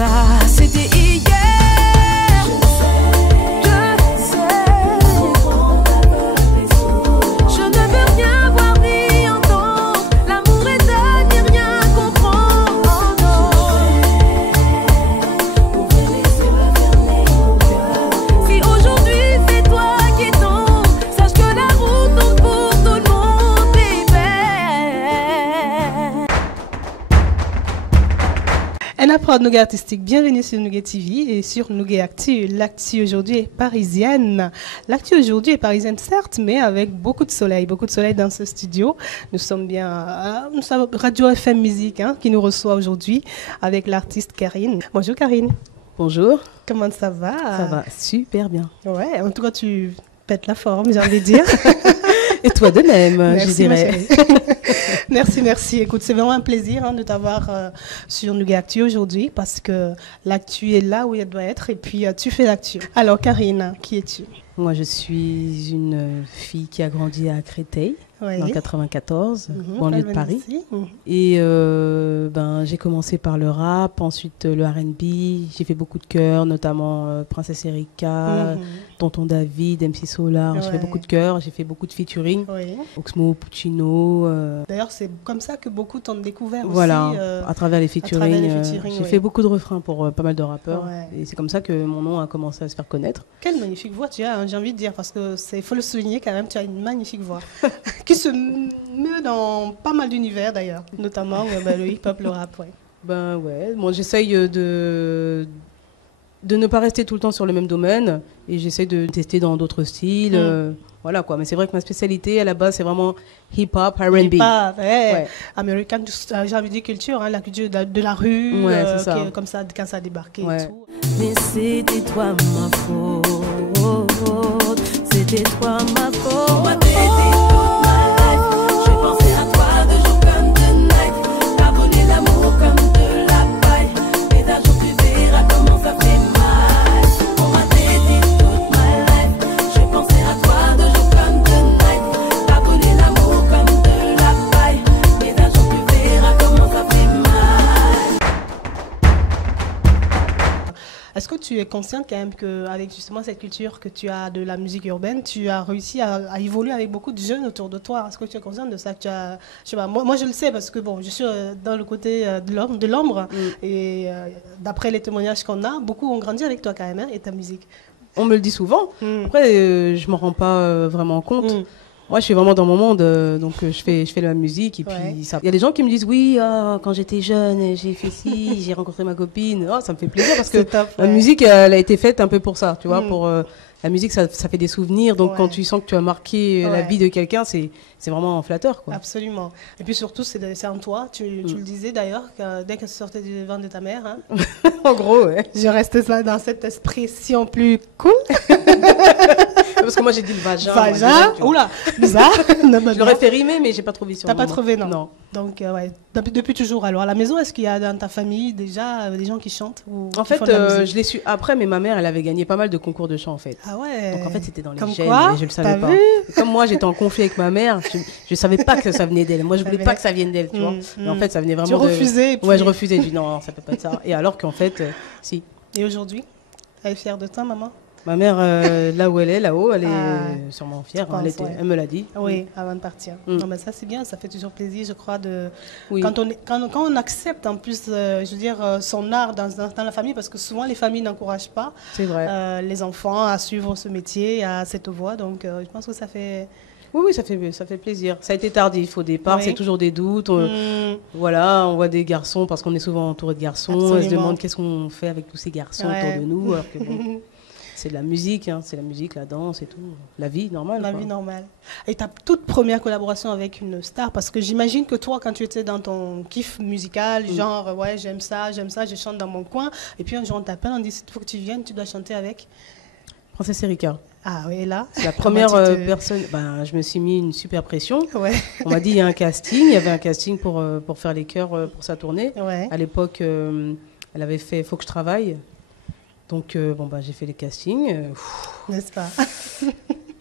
ça, c'était hier. Je ne veux rien voir ni entendre. L'amour est à ni rien comprendre. Si aujourd'hui c'est toi qui tombes, sache que la route tourne pour tout le monde, bébé. Un apprendre Nougat artistique, bienvenue sur Nougat TV et sur Nougat Actu. L'actu aujourd'hui est parisienne. L'actu aujourd'hui est parisienne certes, mais avec beaucoup de soleil dans ce studio. Nous sommes bien à Radio FM Musique qui nous reçoit aujourd'hui avec l'artiste Karine. Bonjour Karine. Bonjour. Comment ça va? Ça va super bien. Ouais, en tout cas tu pètes la forme, j'ai envie de dire. Et toi de même, Merci, je dirais. Merci. Écoute, c'est vraiment un plaisir de t'avoir sur Nougat Actu aujourd'hui parce que l'actu est là où elle doit être et puis tu fais l'actu. Alors Karine, qui es-tu? Moi, je suis une fille qui a grandi à Créteil, Oui. dans 94, banlieue de Paris. Ici. Et j'ai commencé par le rap, ensuite le R&B. J'ai fait beaucoup de chœurs, notamment Princesse Erika, Tonton David, MC Solar. J'ai fait Ouais. beaucoup de chœurs, j'ai fait beaucoup de featuring. Oui. Oxmo Puccino. D'ailleurs, c'est comme ça que beaucoup t'ont découvert Voilà, aussi. à travers les featuring. travers les featuring, J'ai oui. fait beaucoup de refrains pour pas mal de rappeurs. Ouais. Et c'est comme ça que mon nom a commencé à se faire connaître. Quelle magnifique voix tu as, j'ai envie de dire, parce que il faut le souligner quand même, tu as une magnifique voix qui se meut dans pas mal d'univers d'ailleurs, notamment le hip-hop, le rap. Ouais. Ben ouais, bon, j'essaye de ne pas rester tout le temps sur le même domaine et j'essaye de tester dans d'autres styles. Voilà quoi, mais c'est vrai que ma spécialité à la base c'est vraiment hip-hop, R&B. Pas, ouais. Ouais. American, j'ai envie de dire culture, la culture de la rue, Ouais, c'est ça. qui est comme ça quand ça a débarqué Ouais. et tout. Mais c'était toi ma faute. C'était toi ma faute. On m'a traité toute ma life. Je pensais à toi de jour comme de night. T'as volé l'amour comme de la paille. Mais d'un jour tu verras comment ça fait mal. On m'a traité toute ma life. Je pensais à toi de jour comme de night. T'as volé l'amour comme de la paille. Mais d'un jour tu verras comment ça fait mal. Est-ce que tu es consciente quand même qu'avec justement cette culture que tu as de la musique urbaine, tu as réussi à évoluer avec beaucoup de jeunes autour de toi? Est-ce que tu es consciente de ça que tu as, je sais pas, moi je le sais parce que bon, je suis dans le côté de l'ombre et d'après les témoignages qu'on a, beaucoup ont grandi avec toi quand même et ta musique. On me le dit souvent. Après, je m'en rends pas vraiment compte. Moi, je suis vraiment dans mon monde, donc je fais de la musique et puis Ouais. ça. Il y a des gens qui me disent oui, quand j'étais jeune, j'ai fait ci, j'ai rencontré ma copine. Oh, ça me fait plaisir parce que C'est top, la ouais. musique, elle a été faite un peu pour ça, tu vois, pour la musique, ça fait des souvenirs. Donc Ouais. quand tu sens que tu as marqué la Ouais. vie de quelqu'un, c'est vraiment flatteur, quoi. Absolument. Et puis surtout, c'est en toi. Tu le disais d'ailleurs, que dès qu'elle sortait du ventre de ta mère, En gros, ouais. je restais là dans cette expression plus cool. Parce que moi, j'ai dit le vagin. Vagin, oula, bizarre. Je l'aurais fait rimer, mais j'ai pas trouvé sur T'as le pas moment. trouvé, non. Non. Donc, ouais, depuis toujours. Alors, à la maison, est-ce qu'il y a dans ta famille déjà des gens qui chantent ou En qui fait, font de la musique? je l'ai su après, mais ma mère, elle avait gagné pas mal de concours de chant, en fait. Ah ouais. Donc en fait, c'était dans les Comme gènes, quoi, mais je le savais t'as pas. vu Et comme moi, j'étais en conflit avec ma mère, je savais pas que ça venait d'elle. Moi, je voulais venait- pas que ça vienne d'elle, tu vois. Mais en fait, ça venait vraiment Tu refusais, et Ouais, puis- je refusais. Je dis non, ça peut pas être ça. Et alors qu'en fait, si. Et aujourd'hui, elle est fière de toi, maman? Ma mère, là où elle est, là-haut, elle est Ah, sûrement fière. je pense, ouais. Elle me l'a dit. Oui, avant de partir. Non, mais ça, c'est bien. Ça fait toujours plaisir, je crois, Oui. quand on accepte, en plus, je veux dire, son art dans la famille, parce que souvent, les familles n'encouragent pas C'est vrai. les enfants à suivre ce métier, à cette voie. Donc, je pense que ça fait... Oui, ça fait plaisir. Ça a été tardif au départ, Oui. c'est toujours des doutes. Voilà, on voit des garçons parce qu'on est souvent entouré de garçons. On se Absolument. demande qu'est-ce qu'on fait avec tous ces garçons Ouais. autour de nous. Alors que bon, c'est de la musique, c'est la musique, la danse et tout. La vie normale. La quoi. vie normale. Et ta toute première collaboration avec une star, parce que j'imagine que toi, quand tu étais dans ton kiff musical, genre, ouais, j'aime ça, je chante dans mon coin, et puis un jour on t'appelle, on dit, il faut que tu viennes, tu dois chanter avec. Princesse Erika. Ah oui, là. C'est la première Comment tu te- personne. Ben, je me suis mis une super pression. Ouais. On m'a dit il y a un casting. Il y avait un casting pour faire les chœurs pour sa tournée. Ouais. À l'époque, elle avait fait Faut que je travaille. Donc, j'ai fait les castings. N'est-ce pas?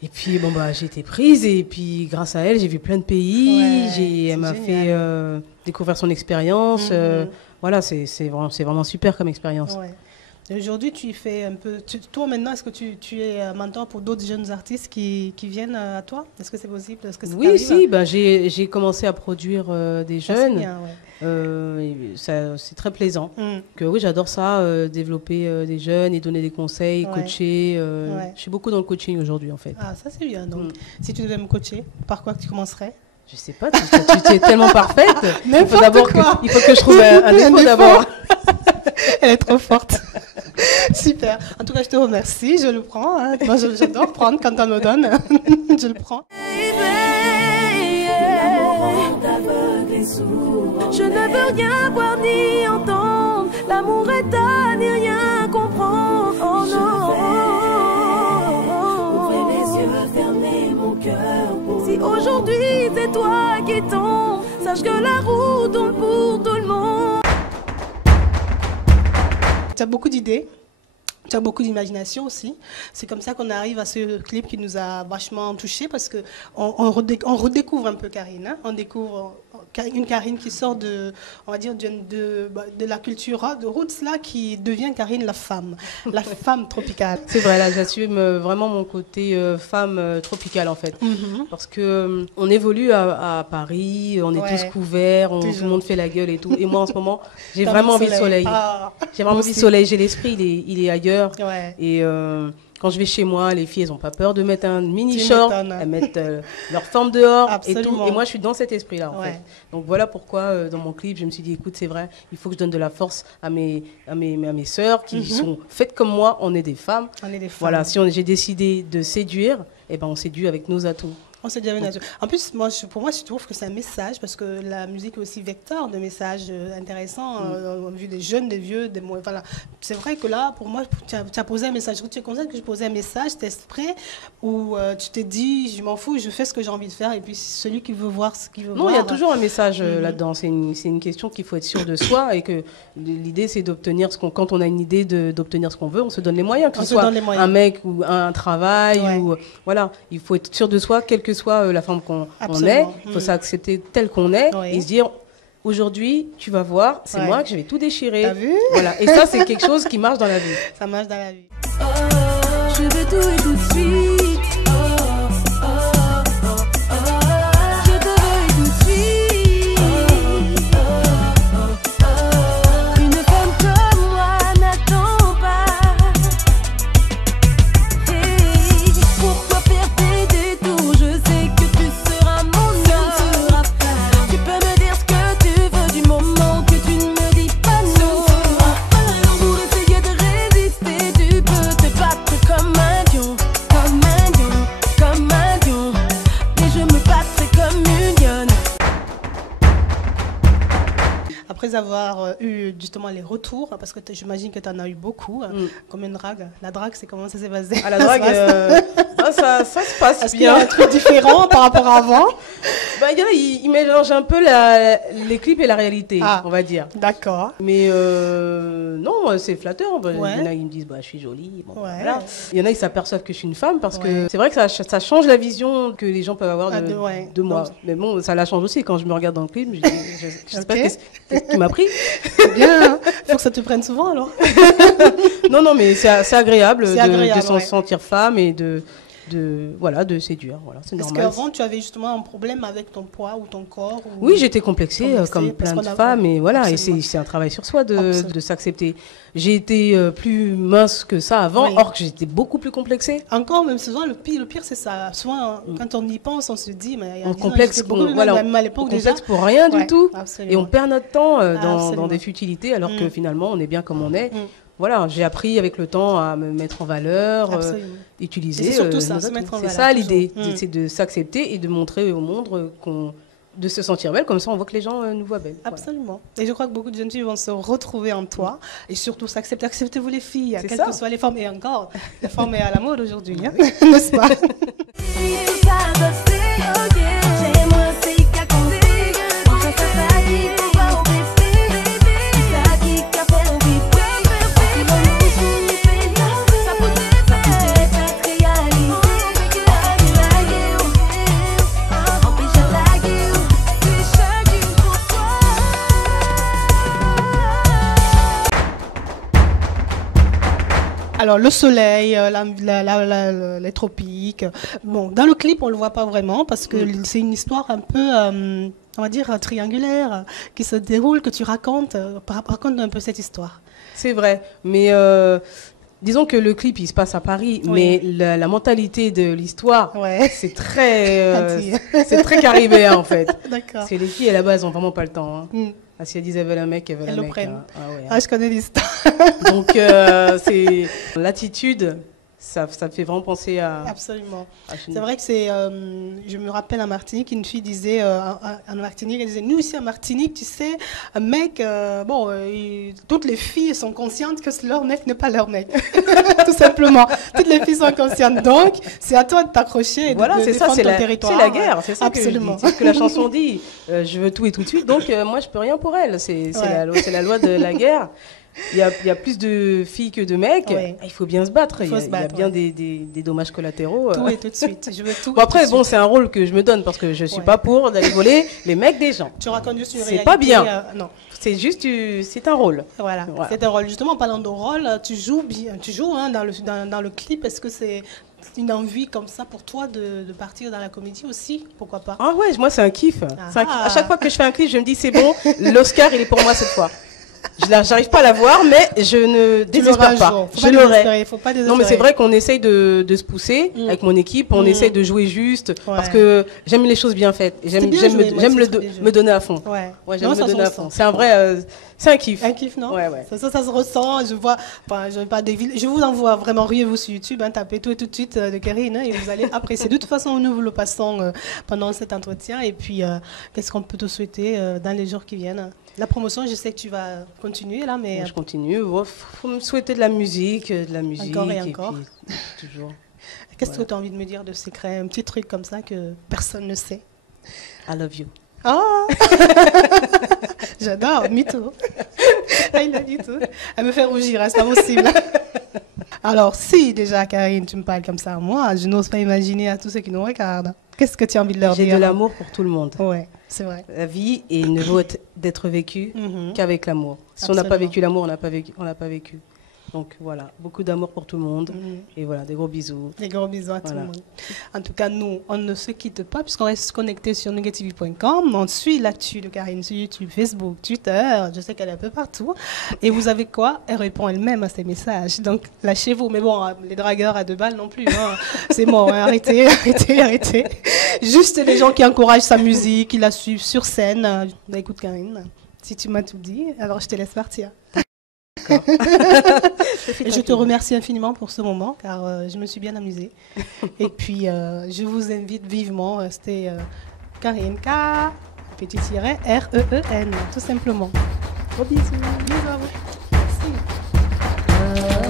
Et puis, bon, bah, j'ai été prise. Et puis, grâce à elle, j'ai vu plein de pays. Ouais, Elle m'a génial. fait découvrir son expérience. Voilà, c'est vraiment super comme expérience. Ouais. Et aujourd'hui, tu fais un peu. Toi, maintenant, est-ce que tu es mentor pour d'autres jeunes artistes qui viennent à toi? Est-ce que c'est possible? Est-ce que ça Oui, t'arrive? si, ben, j'ai commencé à produire des Ça, c'est jeunes. bien, ouais. C'est très plaisant. Mm. Que, oui, j'adore ça, développer des jeunes et donner des conseils, Ouais. coacher. Ouais. Je suis beaucoup dans le coaching aujourd'hui, en fait. Ah, ça, c'est bien. Donc, si tu devais me coacher, par quoi tu commencerais? Je sais pas, tu es tellement parfaite. N'importe quoi. Il faut que je trouve un défaut défaut. d'abord. Elle est trop forte. Super. En tout cas, je te remercie. Je le prends. Hein. Moi, j'adore prendre quand on me donne. Je le prends. Je ne veux rien voir ni entendre. L'amour est à n'y rien comprendre. Oh non. Ouvrez les yeux, fermez mon cœur. Si aujourd'hui c'est toi qui tombes, sache que la roue tourne pour tout le monde. Tu as beaucoup d'idées. Tu as beaucoup d'imagination aussi. C'est comme ça qu'on arrive à ce clip qui nous a vachement touchés parce qu'on redécouvre un peu Karine. Hein. On découvre une Karine qui sort on va dire, de la culture de roots là, qui devient Karine la femme tropicale. C'est vrai, là, j'assume vraiment mon côté femme tropicale, en fait. Parce que on évolue à Paris, on est Ouais. tous couverts, tout le monde fait la gueule et tout. Et moi, en ce moment, j'ai vraiment envie de soleil. Ah, J'ai vraiment envie de soleil. J'ai l'esprit, il est ailleurs. ouais. Et quand je vais chez moi, les filles, elles n'ont pas peur de mettre un mini Tu short. m'étonnes. Elles mettent leur forme dehors et tout. Absolument. Et moi, je suis dans cet esprit-là, en Ouais. fait. Donc voilà pourquoi, dans mon clip, je me suis dit, écoute, c'est vrai, il faut que je donne de la force à mes sœurs qui sont faites comme moi. On est des femmes. On est des femmes. Voilà, si j'ai décidé de séduire, eh ben, on séduit avec nos atouts. On s'est déjà vu nature. En plus, pour moi, je trouve que c'est un message parce que la musique est aussi vecteur de messages intéressants, vu des jeunes, des vieux, des moins. Voilà. C'est vrai que là, pour moi, tu as posé un message. Tu es conscient que je posais un message, t'es prêt, où tu t'es dit, je m'en fous, je fais ce que j'ai envie de faire, et puis celui qui veut voir ce qu'il veut Non, voir. il y a toujours un message là-dedans. C'est une question qu'il faut être sûr de soi et que l'idée, c'est d'obtenir quand on a une idée d'obtenir ce qu'on veut, on se donne les moyens, que On ce se soit donne les moyens. un mec ou un travail. Ouais. Ou, voilà, il faut être sûr de soi, quelle que soit la forme qu'on Absolument. est. Il faut s'accepter tel qu'on est Oui. et se dire, aujourd'hui, tu vas voir, c'est Ouais. moi que je vais tout déchirer. T'as vu? Voilà. Et ça, c'est quelque chose qui marche dans la vie. Ça marche dans la vie. Je veux tout et tout de suite. Je te veux et tout de suite. Une femme comme moi n'attend pas. Hey, pourquoi faire des détours? Je sais que tu seras mon homme. Tu peux me dire ce que tu veux du moment que tu ne me dis pas non. Pour essayer de résister, tu peux te battre comme un lion, comme un lion, comme un lion. Mais je me battrai comme une lionne. Après avoir eu justement les retours, parce que j'imagine que tu en as eu beaucoup, comme une drague. La drague, c'est comment ça s'est passé? À la drague, ça se passe Est-ce qu'il y a bien. un truc différent par rapport à avant? Bah, il y en a, ils mélangent un peu les clips et la réalité, Ah. on va dire. D'accord. Mais non, c'est flatteur. Bah, Ouais. Il y en a, ils me disent, bah, je suis jolie. Bon, Ouais. voilà. Il y en a, ils s'aperçoivent que je suis une femme parce Ouais. que c'est vrai que ça change la vision que les gens peuvent avoir Ah, de ouais. moi. Donc- Mais bon, ça la change aussi quand je me regarde dans le clip. Je dis, je sais pas Ok. qu'est-ce qui m'a pris. C'est bien. Hein. Faut que ça te prenne souvent alors. Non, mais c'est agréable, C'est de agréable, s'en ouais. sentir femme et de séduire. Voilà, c'est Est-ce normal. qu'avant tu avais justement un problème avec ton poids ou ton corps ou... Oui, j'étais complexée, Complexée, comme parce plein de qu'on a- femmes, et voilà, et Absolument. c'est un travail sur soi Absolument. de s'accepter. J'ai été plus mince que ça avant, Oui. or que j'étais beaucoup plus complexée. Encore, même souvent, le pire c'est ça. Souvent, quand on y pense, on se dit, mais il y a On 10 ans, complexe, j'étais beaucoup voilà, même à on l'époque déjà. complexe pour rien Ouais, du tout, absolument. et on perd notre temps Absolument. dans des futilités, alors que finalement, on est bien comme on est. Mm. Voilà, j'ai appris avec le temps à me mettre en valeur, Absolument. utiliser. Et c'est surtout ça, nos se atouts. mettre en C'est valeur, ça toujours. l'idée, Mm. c'est de s'accepter et de montrer au monde de se sentir belle, comme ça on voit que les gens nous voient belle. Voilà. Absolument. Et je crois que beaucoup de jeunes filles vont se retrouver en toi et surtout s'accepter. Acceptez-vous les filles, C'est quelles ça. que soient les formes. Et encore, la forme est à la mode aujourd'hui, hein, n'est-ce pas? Alors, le soleil, les tropiques. Bon, dans le clip, on ne le voit pas vraiment parce que c'est une histoire un peu, on va dire, triangulaire qui se déroule, que tu racontes. Raconte un peu cette histoire. C'est vrai, mais disons que le clip, il se passe à Paris, Oui. mais la mentalité de l'histoire, Ouais. c'est très, Anti. c'est très caribéen en fait. D'accord. Parce que les filles, à la base, n'ont vraiment pas le temps. Hein. Mm. Ah, si elles disent elles veulent un mec, elles veulent Elles un le mec. prennent. Hein. Ah ouais, hein. Ah, je connais l'histoire. Donc, c'est l'attitude, ça me fait vraiment penser à. Absolument. C'est C'est vrai que c'est. Je me rappelle à Martinique, une fille disait en Martinique, elle disait nous ici à Martinique, tu sais, un mec, toutes les filles sont conscientes que leur mec n'est pas leur mec, tout simplement. Toutes les filles sont conscientes, donc c'est à toi de t'accrocher et Voilà, de c'est ça, défendre c'est ton la, territoire. c'est la guerre, c'est ça Absolument. que je dis. C'est ce que la chanson dit. Je veux tout et tout de suite, donc moi je peux rien pour elle. C'est la loi de la guerre. Il y a plus de filles que de mecs. Ouais. Il faut bien se battre. Il faut se Il y a battre, bien ouais. des dommages collatéraux. Tout et tout de suite. Je veux tout. Bon, après, tout de bon, suite. c'est un rôle que je me donne parce que je suis Ouais. pas pour d'aller voler les mecs des gens. Tu racontes juste une C'est réalité. pas bien. Non. C'est juste, c'est un rôle. Voilà, Voilà. c'est un rôle. Justement, en parlant de rôle, tu joues hein, dans le clip. Est-ce que c'est une envie comme ça pour toi de partir dans la comédie aussi? Pourquoi pas? Ah ouais, moi c'est un kiff. C'est un kiff. Ah. À chaque fois que je fais un clip, je me dis c'est bon, l'Oscar il est pour moi cette fois. J'arrive pas à l'avoir, mais je ne Tu l'auras désespère un pas. jour. Faut Je pas l'aurai. désespérer, faut pas Non, mais désespérer. c'est vrai qu'on essaye de se pousser avec mon équipe. On essaye de jouer juste parce que j'aime les choses bien faites. J'aime bien joué, moi, c'est très bien joué. me donner à fond. Ouais. J'aime Non, me ça se donner à ressent. fond. C'est un vrai, c'est un kiff. Un kiff, non? Ouais. Ça se ressent. Je vois, enfin, je vous envoie vraiment, riez-vous sur YouTube, hein, tapez tout et tout de suite de Karine hein, et vous allez apprécier. De toute façon, nous vous le passons pendant cet entretien. Et puis, qu'est-ce qu'on peut te souhaiter dans les jours qui viennent? La promotion, je sais que tu vas continuer là, mais Bon, je continue. Bon, faut me souhaiter de la musique, Encore et encore. puis toujours. qu'est-ce que tu as envie de me dire de secret? Un petit truc comme ça que personne ne sait. I love you. Oh J'adore, mytho. Il a dit tout. Elle me fait rougir, hein, c'est pas possible. Alors, si déjà, Karine, tu me parles comme ça à moi, je n'ose pas imaginer à tous ceux qui nous regardent. Qu'est-ce que tu as envie de leur J'ai dire? de l'amour pour tout le monde. Ouais, c'est vrai. La vie ne vaut d'être vécue qu'avec l'amour. Si on n'a pas Absolument. vécu l'amour, on n'a pas vécu. Donc voilà, beaucoup d'amour pour tout le monde. Mhm. Et voilà, des gros bisous. Des gros bisous à tout Voilà. le monde. En tout cas, nous, on ne se quitte pas puisqu'on reste connecté sur negativity.com. On suit l'actu de Karine sur YouTube, Facebook, Twitter. Je sais qu'elle est un peu partout. Et vous avez quoi? Elle répond elle-même à ses messages. Donc, lâchez-vous. Mais bon, les dragueurs à 2 balles non plus. Hein. C'est mort. Hein. Arrêtez. Juste les gens qui encouragent sa musique, qui la suivent sur scène. Bah, écoute, Karine, si tu m'as tout dit, alors je te laisse partir. Et je te remercie infiniment pour ce moment car je me suis bien amusée. Et puis je vous invite vivement, c'était Karine K, petit-REEN, tout simplement. Gros bisous. Bisous à vous. Merci.